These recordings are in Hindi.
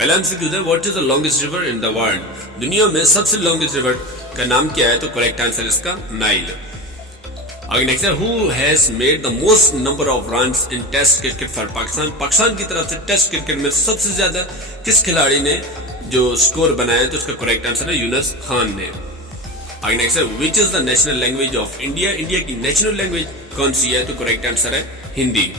पहला एमसीक्यू है, what is the longest river in the world? दुनिया में सबसे लॉन्गेस्ट रिवर का नाम क्या है? तो करेक्ट आंसर इसका नाइल। आगे नेक्स्ट है, who has made the most number of runs in test cricket for Pakistan? Pakistan की तरफ से टेस्ट क्रिकेट में सबसे ज्यादा किस खिलाड़ी ने जो स्कोर बनाया? तो उसका करेक्ट आंसर है यूनुस खान ने। आगे नेक्स्ट है, which is the national language of India? India की नेशनल लैंग्वेज कौन सी है? तो करेक्ट आंसर है हिंदी।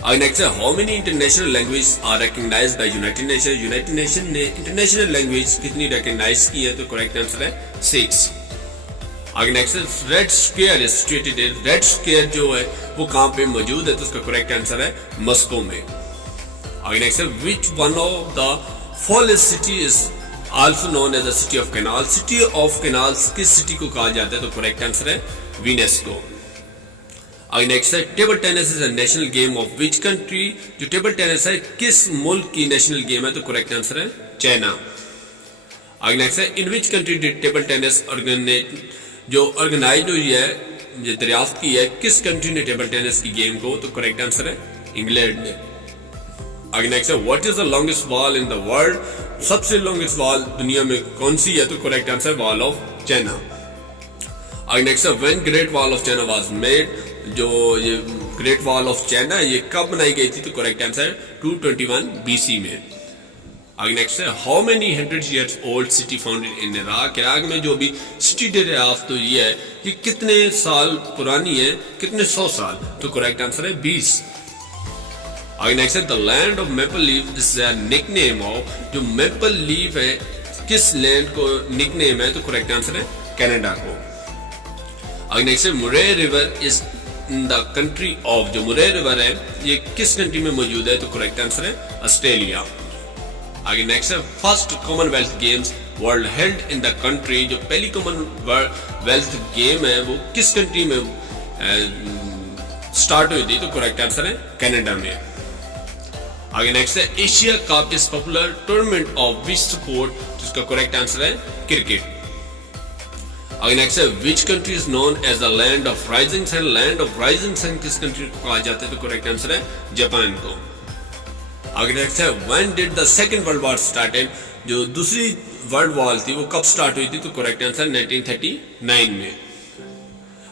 आगे नेक्स्ट है, how many international language are recognised by United Nation? United Nation ने इंटरनेशनल लैंग्वेज कितनी रिकॉग्नाइज की है? तो करेक्ट आंसर है 6। आगे नेक्स्ट है, red square is situated. Red square जो है वो कहां पे मौजूद है? तो उसका करेक्ट आंसर है मॉस्को में। आगे नेक्स्ट है, which one of the following city is also known as the city of canal? City of canals किस सिटी को कहा जाता है? तो करेक्ट आंसर है वीनस को। आगे नेक्स्ट है, table tennis is a national game of which country? जो टेबल टेनिस है किस मुल्क की नेशनल गेम है? तो करेक्ट आंसर है चाइना। आगे नेक्स्ट है, in which country did table tennis organise हुई है, जो दरियाफ्त की है, किस कंट्री ने टेबल टेनिस की गेम को? तो करेक्ट आंसर है इंग्लैंड ने। आगे नेक्स्ट है, what is the longest wall in the world? सबसे लॉन्गेस्ट वॉल दुनिया में कौन सी है? तो correct answer wall of China. आगे नेक्स्ट है, when great wall of China was made? जो ये ग्रेट वॉल ऑफ चाइना ये कब बनाई गई थी? तो करेक्ट आंसर 221 बीसी में। आगे नेक्स्ट है, how many 100 years old city founded in Iraq? Iraq में जो भी सिटी दरियाफ्त तो ये है कि कितने साल पुरानी है, कितने 100 साल? तो करेक्ट आंसर है 20। आगे नेक्स्ट है, the land of maple leaf is the nickname of? जो मेपल लीफ है किस लैंड को निकनेम है? तो करेक्ट आंसर है कनाडा को। आगे नेक्स्ट है, मुरे river is in the country of? जो मुरे रिवर है ये किस कंट्री में मौजूद है? तो करेक्ट आंसर है ऑस्ट्रेलिया। आगे नेक्स्ट है, first Commonwealth games world held in the country? जो पहली कॉमनवेल्थ गेम है वो किस कंट्री में स्टार्ट हुई थी? तो करेक्ट आंसर है कनाडा में। आगे नेक्स्ट है, Asia cup is popular tournament of which sport? जिसका करेक्ट आंसर है क्रिकेट। आगे नेक्स्ट है, which country is known as the land of rising sun? Land of rising sun किस कंट्री को कहा जाता है? तो करेक्ट आंसर है जापान को। आगे नेक्स्ट है, when did the second world war started? जो दूसरी वर्ल्ड वॉर थी वो कब स्टार्ट हुई थी? तो करेक्ट आंसर 1939 में।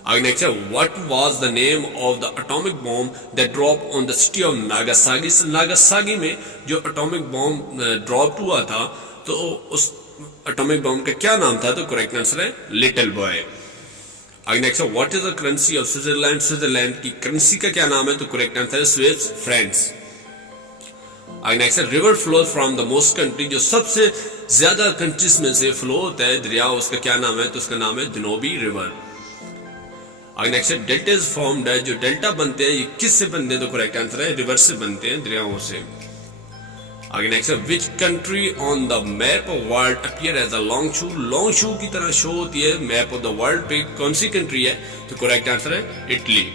आगे नेक्स्ट है, what was the name of the atomic bomb that drop on the city of Nagasaki? Nagasaki में जो एटॉमिक बॉम्ब ड्रॉप हुआ था तो उस एटॉमिक बॉम्ब का क्या नाम था? तो करेक्ट आंसर है लिटिल बॉय। आगे नेक्स्ट है, what is the currency of Switzerland? Switzerland की करेंसी का क्या नाम है? तो करेक्ट आंसर है स्विस फ्रैंक्स। आगे नेक्स्ट है, river flow from the most country? जो सबसे ज्यादा कंट्रीज में से फ्लो होता है दरिया, उसका क्या नाम है? तो उसका नाम है दनोबी रिवर। आगे नेक्स्ट है, डेल्टा इज फॉर्म्ड है? जो डेल्टा बनते हैं ये किससे बनते हैं? तो करेक्ट आंसर है रिवर से बनते हैं, दरियाओं से। आगे नेक्स्ट है, which country on the map of world appear as a long shoe? Long shoe की तरह शो होती है मैप ऑफ द वर्ल्ड पे, कौन सी कंट्री है? तो करेक्ट आंसर है इटली।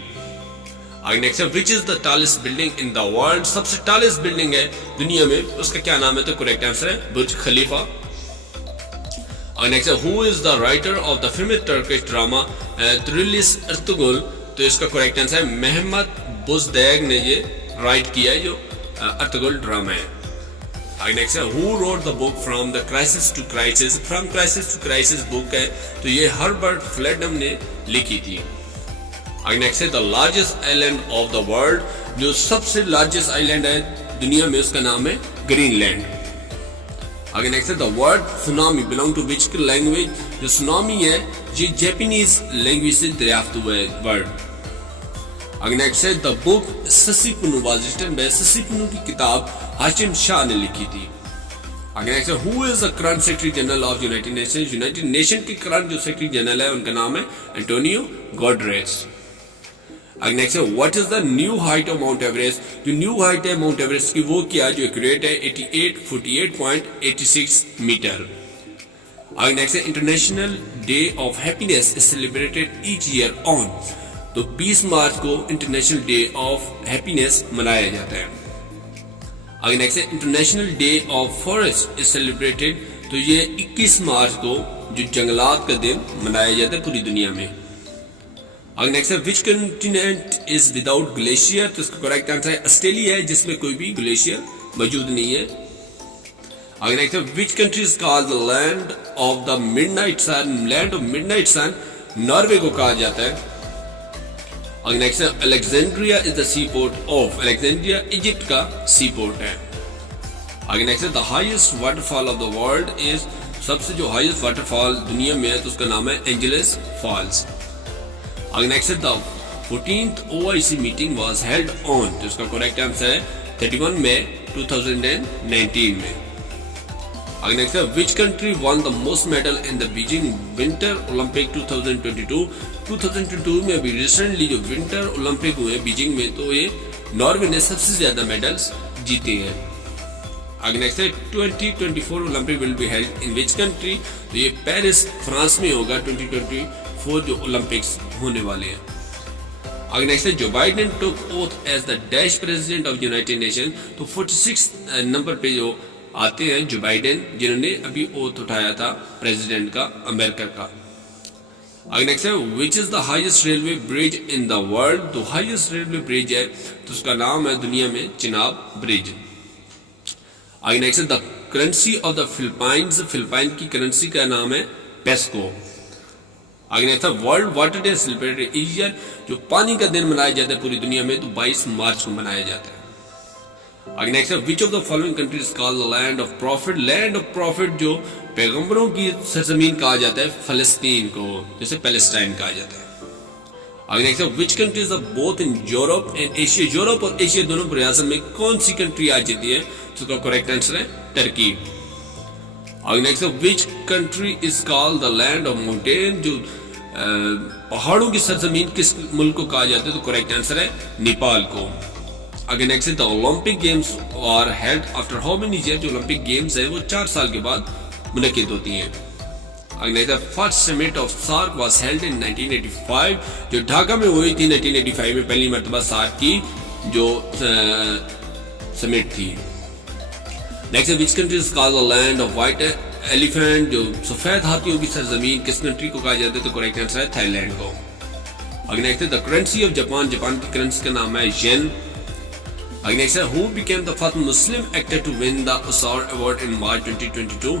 आगे नेक्स्ट है, which is the tallest building in the world? सबसे टॉलेस्ट बिल्डिंग है दुनिया में, उसका क्या नाम है? तो करेक्ट आंसर है बुर्ज खलीफा। आगे नेक्स्ट है, who is the writer of the famous Turkish drama Dirilis Ertugrul? तो इसका करेक्ट आंसर है मेहमत बुज़दैग ने ये राइट किया है जो अर्तुगरुल ड्रामा है। आगे नेक्स्ट है, who wrote the book from the crisis to crisis? From crisis to crisis book है तो ये हर्बर्ट फ्लेडम ने लिखी थी। आगे नेक्स्ट है, the largest island of the world? जो सबसे लार्जेस्ट आइलैंड है दुनिया में उसका नाम है ग्रीनलैंड। आगे नेक्स्ट है, the word tsunami belong to which language? जो सुनामी है ये जापानीज लैंग्वेज से दरियाफ्त हुआ है वर्ड। आगे नेक्स्ट है, the book Sassi Punnu was written by? Sassi Punnu की किताब हाशिम शाह ने लिखी थी। आगे नेक्स्ट है, who is the current secretary general of United Nations? United nation के करंट जो सेक्रेटरी जनरल है उनका नाम है एंटोनियो गुटेरेस। आगे नेक्स्ट है, what is the new height of mount Everest? जो न्यू हाइट है माउंट एवरेस्ट की वो क्या? जो एक्यूरेट है 88.86 मीटर। आगे नेक्स्ट है, international day of happiness is celebrated each year on? तो 20 मार्च को इंटरनेशनल डे ऑफ हैप्पीनेस मनाया जाता है। आगे नेक्स्ट है, international day of forest is celebrated? तो ये 21 मार्च को जो जंगलात का दिन मनाया जाता है पूरी दुनिया में। आगे नेक्स्ट है, विच कंटिनेंट इज विदाउट ग्लेशियर? तो इसका करेक्ट आंसर है ऑस्ट्रेलिया है जिसमें कोई भी ग्लेशियर मौजूद नहीं है। आगे नेक्स्ट है which country is called the land of the midnight sun, land of midnight sun Norway को कहा जाता है। आगे नेक्स्ट है Alexandria is the sea port of, Alexandria Egypt का सी पोर्ट है। आगे नेक्स्ट है the highest waterfall of the world is, सबसे जो हाईएस्ट वाटरफॉल दुनिया में है तो उसका नाम है एंजेलिस फॉल्स। आगे नेक्स्ट है the 14th OIC meeting was held on, तो इसका करेक्ट आंसर है 31 मई 2019 में। आगे नेक्स्ट है which country one the most medal in the Beijing winter Olympic 2022 में अभी रिसेंटली जो विंटर ओलंपिक हुए बीजिंग में, तो ये नॉर्वे ने सबसे ज्यादा मेडल्स जीते हैं। आगे नेक्स्ट है 2024 Olympic will be held in which country, तो ये पेरिस फ्रांस में होगा 2024 जो ओलंपिक्स होने वाले हैं। आगे नेक्स्ट है Joe Biden took oath as the dash president of United Nation, तो 46 नंबर पे जो आते हैं जो बाइडेन जिन्होंने अभी ओथ उठाया था प्रेसिडेंट का अमेरिका का। आगे नेक्स्ट है which is the highest railway bridge in the world, तो हाईएस्ट रेलवे ब्रिज है तो उसका नाम है दुनिया में चिनाब ब्रिज। आगे नेक्स्ट है the currency of the Philippines, Philippine की करेंसी का नाम है पेस्को। आगे नेक्स्ट है world water day celebrated each year, जो पानी का दिन मनाया जाता है पूरी दुनिया में तो 22 मार्च को मनाया जाता है। आगे नेक्स्ट है which of the following countries called the land of profit, land of profit जो पैगंबरों की सरजमीन कहा जाता है फलस्तीन को, जैसे पैलेस्टाइन कहा जाता है। आगे नेक्स्ट है which countries are both in Europe and Asia, Europe और एशिया दोनों प्रयासों में कौन सी कंट्री आ जाती है, तो उसका करेक्ट आंसर है टर्की। आगे नेक्स्ट है which country is called the land of mountain, जो पहाड़ों की सरजमीन किस मुल्क को कहा जाता है, तो करेक्ट आंसर है नेपाल को। आगे नेक्स्ट है the Olympic games are held after how many year, जो ओलंपिक गेम्स है वो 4 साल के बाद मुनक्किद होती हैं। आगे नेक्स्ट है first summit of SAARC was held in 1985, जो ढाका में हुई थी 1985 में पहली मर्तबा सार्क की जो समिट थी। नेक्स्ट है which country is called the land of white elephant, जो सफेद हाथियों की सरजमीन किस कंट्री को कहा जाता है, तो करेक्ट आंसर है थाईलैंड को। आगे नेक्स्ट है the currency of Japan, Japan की करेंसी का नाम है येन। आगे नेक्स्ट है who became the first Muslim actor to win the Oscar award in March 2022,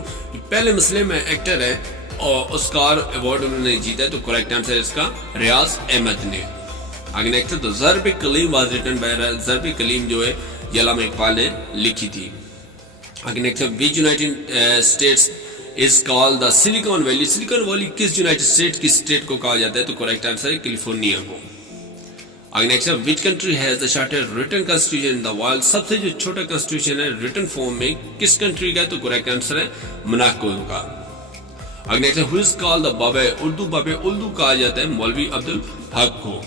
पहले मुस्लिम एक्टर है और ऑस्कर अवार्ड उन्होंने जीता, तो करेक्ट आंसर है इसका रियाज अहमद ने। आगे नेक्स्ट है the Zarb Kalim was written by, Zarb Kalim जो है अल्लामा इकबाल ने लिखी थी। आगे नेक्स्ट है which United States is called the Silicon Valley, Silicon Valley किस यूनाइटेड स्टेट की स्टेट को कहा जाता है, तो करेक्ट आंसर है कैलिफोर्निया को। आगे नेक्स्ट है which country has the shortest written constitution in the world, सबसे जो छोटा कॉन्स्टिट्यूशन है रिटन फॉर्म में किस कंट्री का, तो करेक्ट आंसर है मोनाको का। आगे नेक्स्ट है हु इज कॉल्ड द बाबे उर्दू, बाबे उर्दू कहा जाता है मौलवी अब्दुल हक को।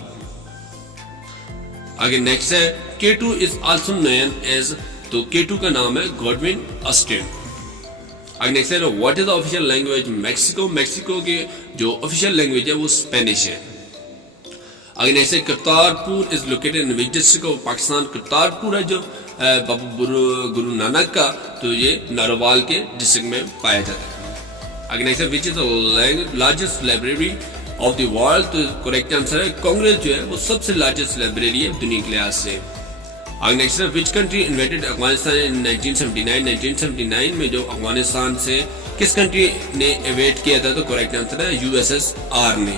आगे नेक्स्ट है K2 is also known as, तो K2 का नाम है गॉडविन ऑस्टिन। आगे नेक्स्ट है what is the official language Mexico, Mexico की जो ऑफिशियल लैंग्वेज है वो स्पेनिश है। आगे नेक्स्ट है Kartarpur is located in which district of Pakistan, Kartarpur है जो बाबा गुरु नानक का, तो ये नारोवाल के डिस्ट्रिक्ट में पाया जाता है। आगे नेक्स्ट है which is the largest library of the world, तो करेक्ट आंसर है कांग्रेस जो है वो सबसे लार्जेस्ट लाइब्रेरी है दुनिया के लिहाज से। आगे नेक्स्ट है विच कंट्री इन्वेटेड अफगानिस्तान इन 1979, 1979 में जो अफगानिस्तान से किस कंट्री ने इन्वेट किया था, तो करेक्ट आंसर है USSR ने।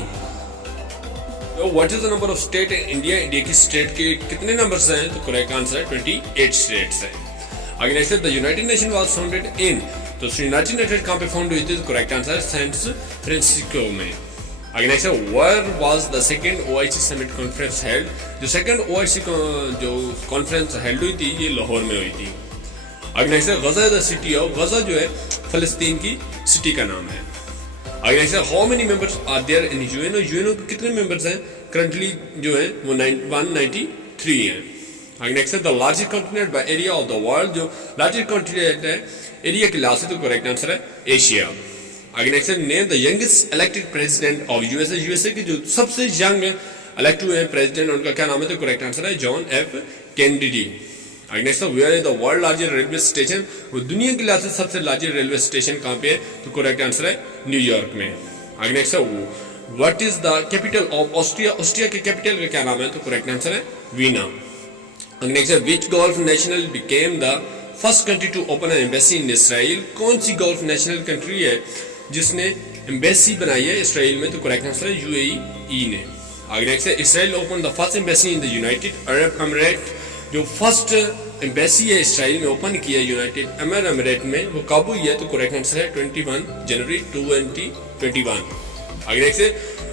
What is the number of state in India, India की स्टेट के कितने नंबर्स हैं, तो करेक्ट आंसर है 28 स्टेट्स है। आगे नेक्स्ट है the United Nation was founded in, तो यूनाइटेड नेशन कहां पे फाउंड हुई थी, तो करेक्ट आंसर है सैन फ्रांसिस्को में। आगे नेक्स्ट है where was the second OIC summit conference held, जो सेकंड OIC जो कॉन्फ्रेंस हेल्ड हुई थी ये लाहौर में हुई थी। आगे नेक्स्ट है गजा द सिटी ऑफ, गजा जो है फलस्तीन की सिटी का नाम है। आगे नेक्स्ट है how many members are there in UNO, UNO के कितने मेंबर्स हैं करंटली जो है वो 193 हैं। आगे नेक्स्ट है the largest continent by area of the world, जो लार्जेस्ट कॉन्टिनेंट है एरिया के लिहाज से, तो करेक्ट आंसर है एशिया। आगे नेक्स्ट है name the youngest elected president of USA, USA के जो सबसे यंग इलेक्ट हुए प्रेसिडेंट उनका क्या नाम है, तो करेक्ट आंसर है जॉन एफ कैनेडी। आगे नेक्स्ट है where is the world largest railway station, वो दुनिया के लिहाज से सबसे लार्जेस्ट रेलवे स्टेशन कहाँ पे है, तो करेक्ट आंसर है न्यूयॉर्क में। आगे नेक्स्ट है what is the capital of Austria, Austria के कैपिटल का क्या नाम है, तो करेक्ट आंसर है वीना। आगे नेक्स्ट है which gulf national became the first country to open an embassy in Israel? कौन सी गल्फ नेशनल कंट्री है जिसने एम्बेसी बनाई है इसराइल में? तो करेक्ट आंसर है यूएई ने। आगे नेक्स्ट है Israel open the first embassy in the United Arab emirate. जो फर्स्ट एम्बेसी है इसराइल में ओपन किया यूनाइटेड अरब एमिरेट में, वो कब हुई है? तो करेक्ट आंसर है 21 जनवरी 2021। आगे नेक्स्ट है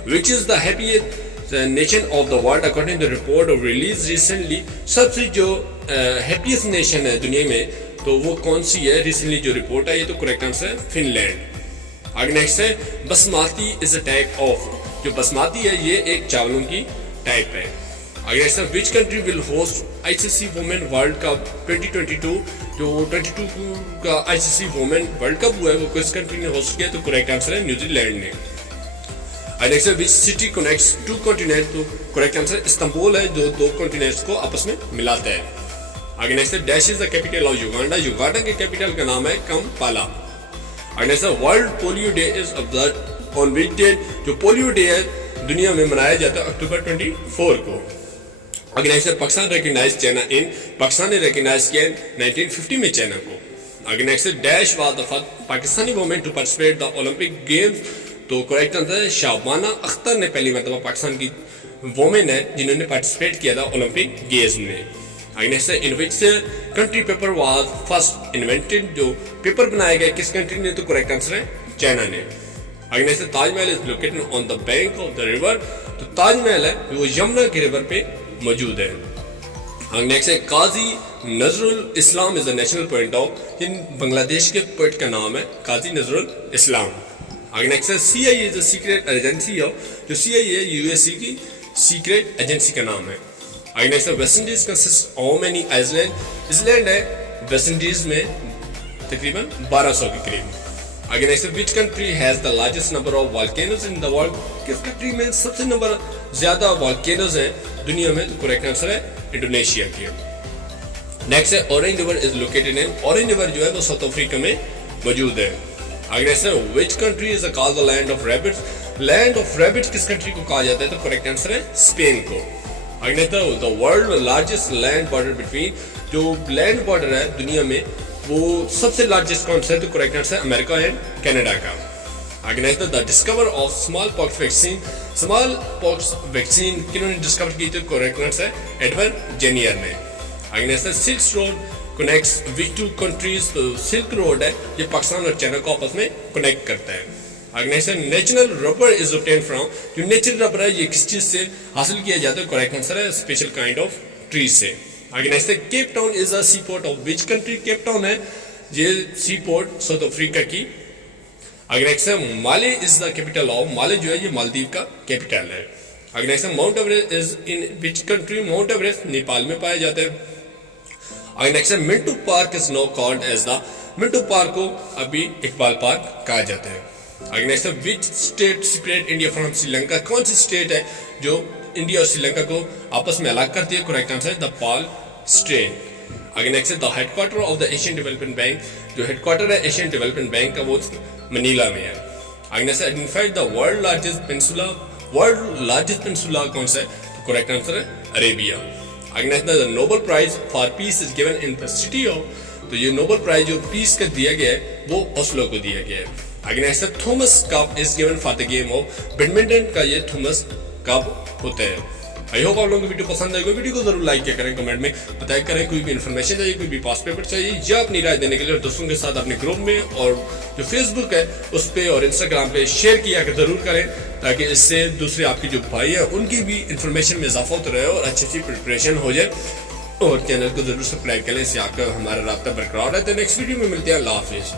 which is the happiest nation of the world according to report of release recently? सबसे जो हैप्पीएस्ट नेशन है दुनिया में, तो वो कौन सी है? रिसेंटली जो रिपोर्ट आई है, तो करेक्ट आंसर है फिनलैंड। आगे नेक्स्ट है basmati is a type of. जो बासमती है ये एक चावलों की टाइप है। आगे नेक्स्ट है which country will host ICC women world cup 2022? जो 22 का आईसीसी वुमेन वर्ल्ड कप हुआ है वो किस कंट्री ने होस्ट किया? तो करेक्ट आंसर है न्यूजीलैंड ने। आगे नेक्स्ट है which city connects two continent? तो करेक्ट आंसर इस्तांबुल है जो दो कॉन्टिनेंट्स को आपस में मिलाता है। आगे नेक्स्ट है dash is the capital of Uganda? Uganda के कैपिटल का नाम है कंपाला। आगे नेक्स्ट है world polio day is observed on which date? जो पोलियो डे है दुनिया में मनाया जाता है अक्टूबर 24 को। आगे नेक्स्ट है Pakistan recognise China in? Pakistan ने रिकॉग्नाइज किया 1950 में चाइना को। आगे नेक्स्ट है dash was the first Pakistani women to participate the Olympic games? तो करेक्ट आंसर है शाबाना अख्तर ने पहली मरतबा पाकिस्तान की वुमेन है जिन्होंने पार्टिसिपेट किया था ओलंपिक गेम्स में। आगे नेक्स्ट है in which country paper was first invented? जो पेपर बनाया गया किस कंट्री ने? तो करेक्ट आंसर है चाइना ने। आगे नेक्स्ट है Taj Mahal is located on the bank of the river? तो ताजमहल है वो यमुना के रिवर पे मौजूद है। आगे नेक्स्ट है Kazi Nazrul Islam is the national poet of? जिन बांग्लादेश के पोएट का नाम है काजी नजरुल इस्लाम। आगे नेक्स्ट है CIA is the secret agency of? जो CIA यूएसए की सीक्रेट एजेंसी का नाम है। आगे नेक्स्ट है West Indies consist of many island? Iceland है वेस्ट इंडीज में तकरीबन 1200 के करीब। आगे नेक्स्ट है which country has the largest number of volcanoes in the world? किस कंट्री में सबसे नंबर ज्यादा वोल्केनोज हैं दुनिया में? तो करेक्ट आंसर है इंडोनेशिया के। नेक्स्ट है Orange river is located in? Orange river जो है वो साउथ अफ्रीका में मौजूद है। आगे नेक्स्ट है which country is called the land of rabbits? Land of rabbits किस कंट्री को कहा जाता है? तो करेक्ट आंसर है स्पेन को। आगे नेक्स्ट है the world largest land border between? जो लैंड बॉर्डर है दुनिया में वो सबसे लार्जेस्ट कौन सा है? तो करेक्ट आंसर है अमेरिका एंड कनाडा का। आगे नेक्स्ट है the discover of smallpox vaccine? Smallpox vaccine किन्होंने डिस्कवर की? तो करेक्ट आंसर है एडवर्ड जेनियर ने। आगे नेक्स्ट है silk road connects which two countries? तो सिल्क रोड है ये पाकिस्तान और चाइना को आपस में कनेक्ट करता है। आगे नेक्स्ट है natural rubber is obtained from? जो नेचुरल रबर है ये किस चीज से हासिल किया जाता है? करेक्ट आंसर है स्पेशल काइंड ऑफ ट्री से। आगे नेक्स्ट है Cape Town is a sea port of which country? Cape Town है ये सी पोर्ट साउथ अफ्रीका की। आगे नेक्स्ट है माले इज द कैपिटल ऑफ? माले जो है ये मालदीव का कैपिटल है। आगे नेक्स्ट है Mount Everest is in which country? Mount Everest Nepal में पाया जाता है। आगे नेक्स्ट है Minto Park is now called as the? Minto Park को अभी इकबाल पार्क कहा जाता है। आगे नेक्स्ट है which state separate India from Sri Lanka? कौन सी स्टेट है जो इंडिया और श्रीलंका को आपस में अलग करती है? करेक्ट आंसर है द पाल स्टेट। आगे नेक्स्ट है the headquarter of the Asian development bank? जो हेडक्वार्टर है एशियन डेवलपमेंट बैंक का वो मनीला में है। आगे नेक्स्ट है identified the world largest peninsula? World largest peninsula कौन सा है? तो करेक्ट आंसर है अरेबिया। आगे नेक्स्ट है the Nobel prize for peace is given in the city of? तो ये नोबेल प्राइज जो पीस का दिया गया है वो ओस्लो को दिया गया है। आगे नेक्स्ट है Thomas cup is given for the game of? Badminton का ये थॉमस कप होता है। आई होप आप लोगों को वीडियो पसंद आएगा। वीडियो को जरूर लाइक किया करें, कमेंट में बताया करें कोई भी इन्फॉर्मेशन चाहिए, कोई भी पास पेपर चाहिए या अपनी राय देने के लिए दोस्तों के साथ अपने ग्रुप में और जो फेसबुक है उस पर और इंस्टाग्राम पे शेयर किया कर जरूर करें ताकि इससे दूसरे आपके जो भाई हैं उनकी भी इन्फॉर्मेशन में इजाफा होता रहे और अच्छी अच्छी प्रिपरेशन हो जाए। और चैनल को जरूर सब्सक्राइब करें, इससे आपका हमारा राब्ता बरकरार रहता है। नेक्स्ट वीडियो में मिलते हैं। अल्लाह हाफिज़।